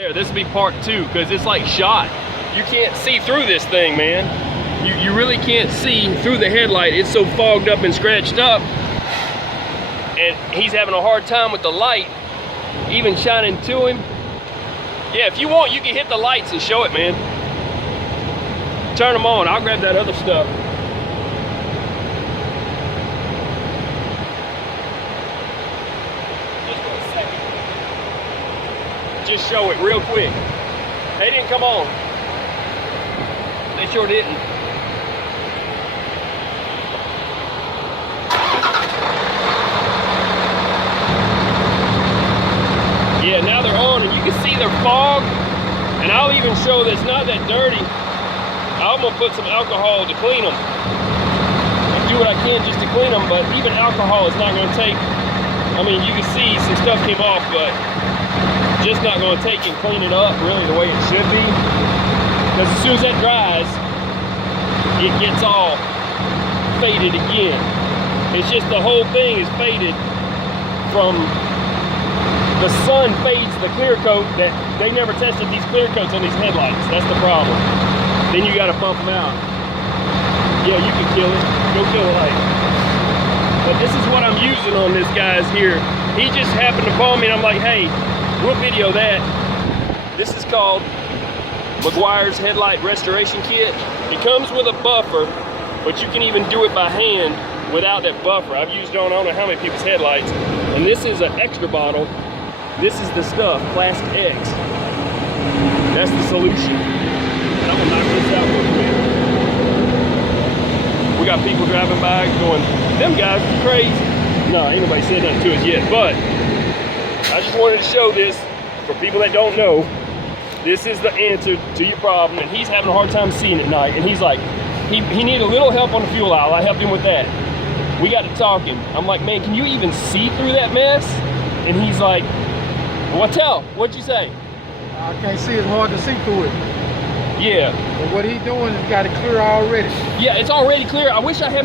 There, this will be part 2 because it's like shot. You can't see through this thing, man. You really can't see through the headlight. It's so fogged up and scratched up. And he's having a hard time with the light even shining to him. Yeah, if you want, you can hit the lights and show it, man. Turn them on. I'll grab that other stuff. Just for a second. Just show it real quick. They didn't come on. They sure didn't. Yeah, now they're on and you can see they're fogged. And I'll even show that it's not that dirty. I'm gonna put some alcohol to clean them. I do what I can just to clean them, but even alcohol is not gonna take, I mean, you can see some stuff came off, but just not gonna take and clean it up really the way it should be. Because as soon as that dries, it gets all faded again. It's just the whole thing is faded from the sun fades the clear coat. That they never tested these clear coats on these headlights. That's the problem. Then you gotta bump them out. Yeah, you can kill it. Go kill the light. But this is what I'm using on this guy's here. He just happened to call me and I'm like, hey, we'll video that. This is called McGuire's Headlight Restoration Kit. It comes with a buffer, but you can even do it by hand without that buffer. I've used it on I don't know how many people's headlights. And this is an extra bottle. This is the stuff, Plastic X. That's the solution. I'm gonna knock this out real quick. We got people driving by going, them guys are crazy. No, ain't nobody said nothing to us yet, but I just wanted to show this for people that don't know. This is the answer to your problem, and he's having a hard time seeing at night, and he's like, he needed a little help on the fuel aisle. I helped him with that. We got to talking. I'm like, man, can you even see through that mess? And he's like, what'd you say? I can't see, it's hard to see through it. Yeah. But what he's doing is got it clear already. Yeah, it's already clear. I wish I had